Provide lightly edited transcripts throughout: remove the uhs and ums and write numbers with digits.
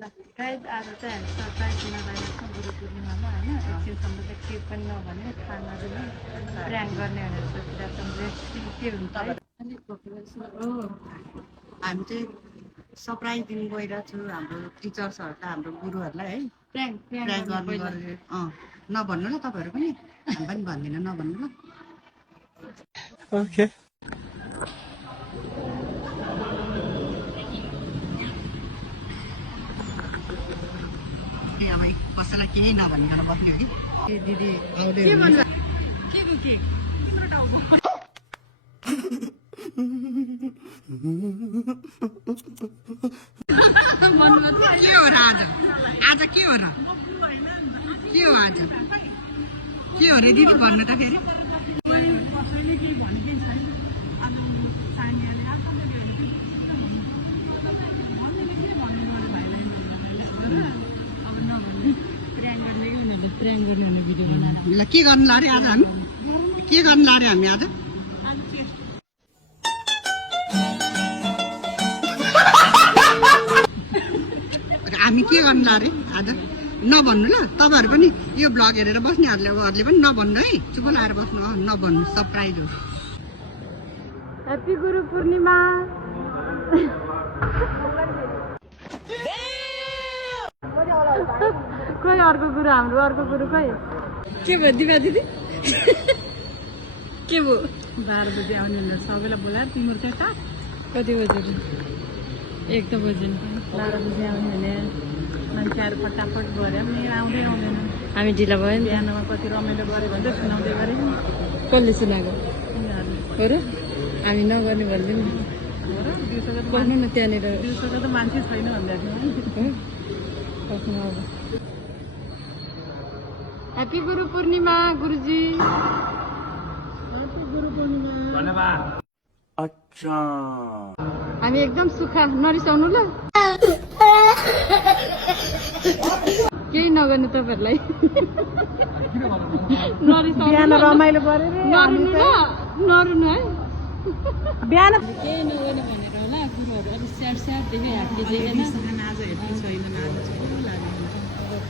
guys आज चाहिँ हामी सरप्राइज दिन गइरहेको छौँ गुरु पूर्णिमामा होइन एकछिनसम्म चाहिँ के पनि नभने खाना पनि प्र्याङ्क गर्ने भनेर सोचिरहेको छौँ के हुन्छ हामी चाहिँ सरप्राइज दिनु गइरहेको छु हाम्रो टिचर्सहरूलाई हाम्रो गुरुहरूलाई है प्र्याङ्क प्र्याङ्क गर्ने नभन्नु ल तपाईँहरू पनि हामी पनि भन्दिनँ नभन्नु ल ओके अब कसैलाई केही नभनिकन बस्यो कि दिदी आउँदै के भन्नु के के तिम्रो टाउको के हो र आज के हो र के हो आज के हो रे दिदी भन्नु त फेरि ल के गर्नु ला रे आज हामी के गर्नु ला रे हामी आज हामी के गर्नु ला रे आज नभन्नु ल तपाईँहरू पनि यो ब्लग हेरेर बस्नेहरूले पनि नभन्नु है चुप लाएर बस्नु नभन्नु सरप्राइज हो ह्याप्पी गुरु पूर्णिमा खोइ अर्को गुरु हाम्रो अर्को गुरु खोइ के भयो दिपा दिदी के भयो 12 बजी आउने भनेर सबैलाई बोलाएर तिम्रो चाहिँ कहाँ कति बजी 1 त बजेन 12 बजी आउने भने मान्छेहरू फटाफट गऱ्यो पनि आउँदै आउँदैन हामी ढिला भयो नि बिहानमा कति रमाइलो गऱ्यो भने सुनाउँदै गरेको कसले सुनाएको हो र हामी नगर्ने भनिदिउँ पढ्नु न त्यहाँनिर दिउँसोको त मान्छे छैन भन्दाखेरि ह्याप्पी गुरु पूर्णिमा गुरुजी धन्यवाद अच्छा हामी एकदम सुखा नरिसाउनु ल केही नगर्नु तपाईँहरूलाई बिहान रमाइलो गरेर नरुनु ल नरुनु है बिहान केही नगर्नु भनेर होला गुरुहरू अलिक स्याड स्याड देख्यो हामीले देखेन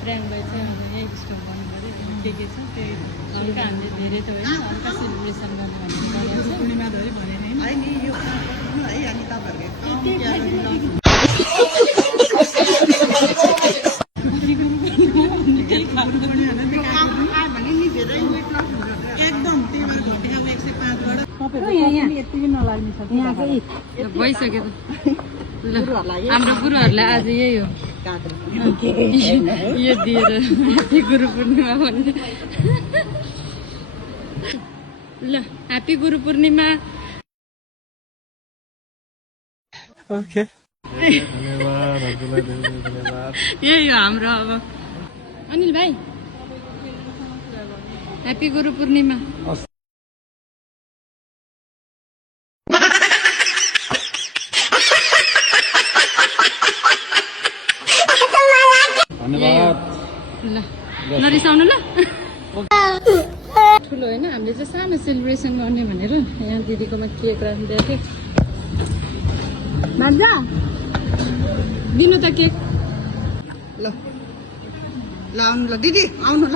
प्र्याङ्कलाई चाहिँ अब यही स्टोर गर्नु पऱ्यो के छ त्यही हल्का हामीले धेरै त होइन हल्का सेलिब्रेसन गर्ने भनेर पूर्णिमा धरि भने है नि यो है अनि तपाईँहरूको एकदम त्यही भएर घटेको 105बाट यति नलाग्ने छ भइसक्यो ल हाम्रो गुरुहरूलाई आज यही हो यो दिएर ह्याप्पी गुरु पूर्णिमा भन्ने ल ह्याप्पी गुरु पूर्णिमा ओके धन्यवाद यही हो हाम्रो अब अनिल भाइ ह्याप्पी गुरु पूर्णिमा धन्यवाद ल नरिसाउनु ल ठुलो होइन हामीले चाहिँ सानो सेलिब्रेसन गर्ने भनेर यहाँ दिदीकोमा केक राखिदिएको थियो भान्जा दिनु त केक ल ल आउनु ल दिदी आउनु ल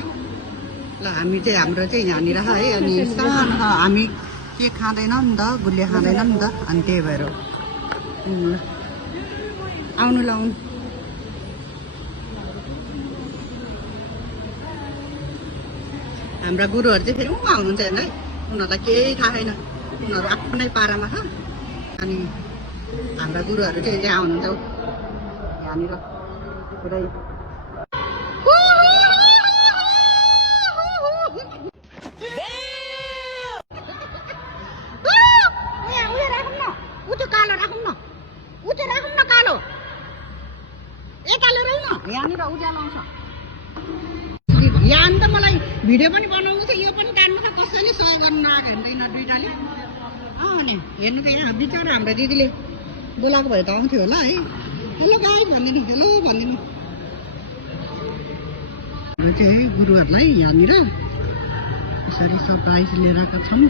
ल हामी चाहिँ हाम्रो चाहिँ यहाँनिर है अनि सानो हामी के खाँदैनौँ नि त गुलिया खाँदैनौँ नि त अनि त्यही भएर आउनु ल आउनु हाम्रा गुरुहरू चाहिँ फेरि आउनुहुन्छ हेर्नु है उनीहरूलाई केही थाहा छैन उनीहरू आफ्नै पारामा छ अनि हाम्रा गुरुहरू चाहिँ त्यहाँ आउनुहुन्छ हौ यहाँनिर पुरै यहाँनिर उज्यालो आउँछ यहाँ त मलाई भिडियो पनि बनाउनु छ यो पनि तान्नु छ कसैले सहयोग गर्नु नआएको हेर्दैन दुइटाले अनि हेर्नु त यहाँ बिचरा हाम्रो दिदीले बोलाएको भए त आउँथ्यो होला है हेलो गाइस भनिदिनु हेलो भनिदिनु चाहिँ गुरुहरूलाई यहाँनिर यसरी सरप्राइज लिएर आएको छौँ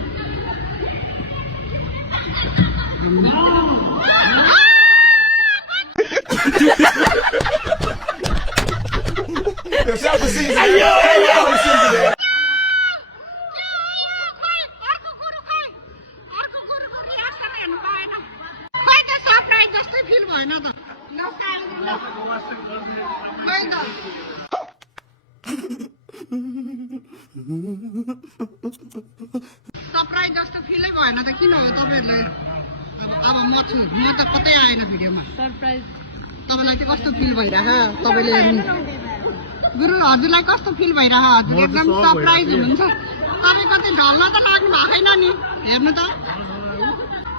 सरप्राइज जस्तै फिल भएन त सरप्राइज जस्तो फिलै भएन त किन हो तपाईँहरूले अब म छु म त कतै आएन भिडियोमा सरप्राइज तपाईँलाई चाहिँ कस्तो फिल भइरह तपाईँले गुरु हजुरलाई कस्तो फिल भइरह हजुर एकदम सरप्राइज हुनुहुन्छ तपाईँ कतै ढल्न त लाग्नु भएको छैन नि हेर्नु त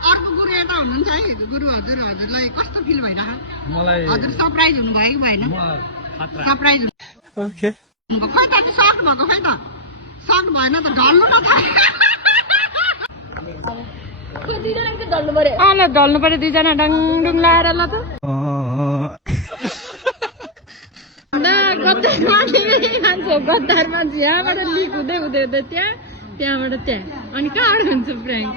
अर्को गुरु यता हुनुहुन्छ है गुरु हजुरलाई कस्तो फिल भइरह हजुर सरप्राइज हुनुभयो कि भएन सरप्राइज ओके खै त सक्नु भएको खै त सक्नु भएन त ढल्नु न त ढल्नु पर्यो दुईजना डङडुङ लाएर ल त गद्दार मान्छे गद्दार मान्छे यहाँबाट लिक हुँदै हुँदै हुँदै त्यहाँबाट त्यहाँ अनि कहाँबाट हुन्छ प्र्याङ्क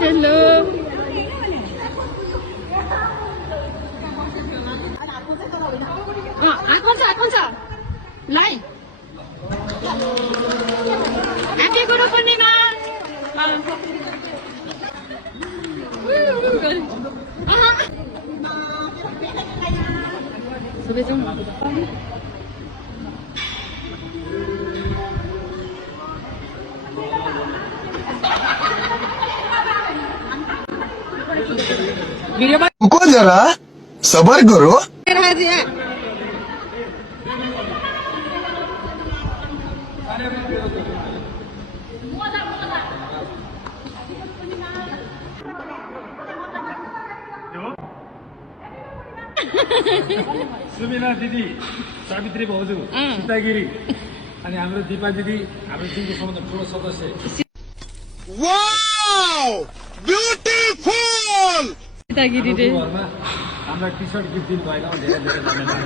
हेलो आएको छ लाई ह्याप्पी गुरु पूर्णिमा शुभेच्छा रुको जरा सबर करो सुमिना दिदी सावित्री भाउजू सीतागिरी अनि हाम्रो दिपा दिदी हाम्रो टिमको सबभन्दा ठुलो सदस्य वाओ ब्यूटीफुल सीतागिरी रे घरमा हामीलाई टी सर्ट गिफ्ट दिनु भएकोमा धेरै धेरै धन्यवाद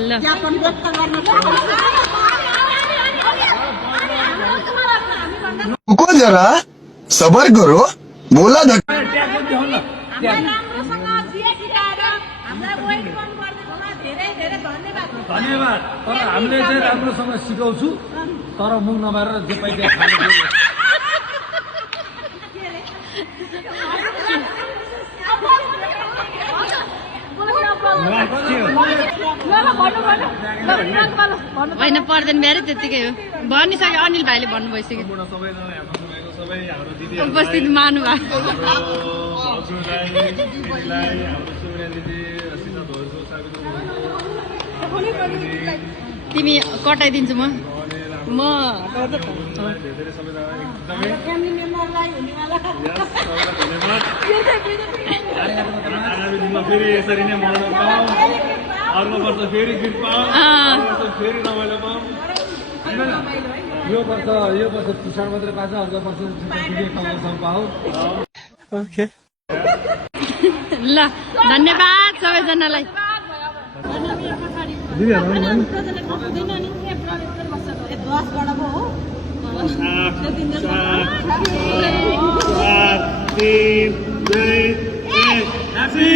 ल ज्ञापन व्यक्त गर्न रुको जरा सबर करो बोला धक्का धन्यवाद तर हामीले चाहिँ राम्रोसँग सिकाउँछु तर मुख नमारेर जे पाइ त्यहाँ खानु होइन पर्दैन बिहारै त्यत्तिकै हो भनिसक्यो अनिल भाइले भन्नु भइसक्यो उपस्थित मानु भएको तिमी कटाइदिन्छु म फेरि यसरी नै मनाउन पाऊँ अर्को वर्ष फेरि गिफ्ट पाऊँ फेरि रमाइलो पाऊँ यो वर्ष टी सर्ट मात्रै पाउँछ अर्को वर्ष पाऊँ ओके ल धन्यवाद सबैजनालाई Happy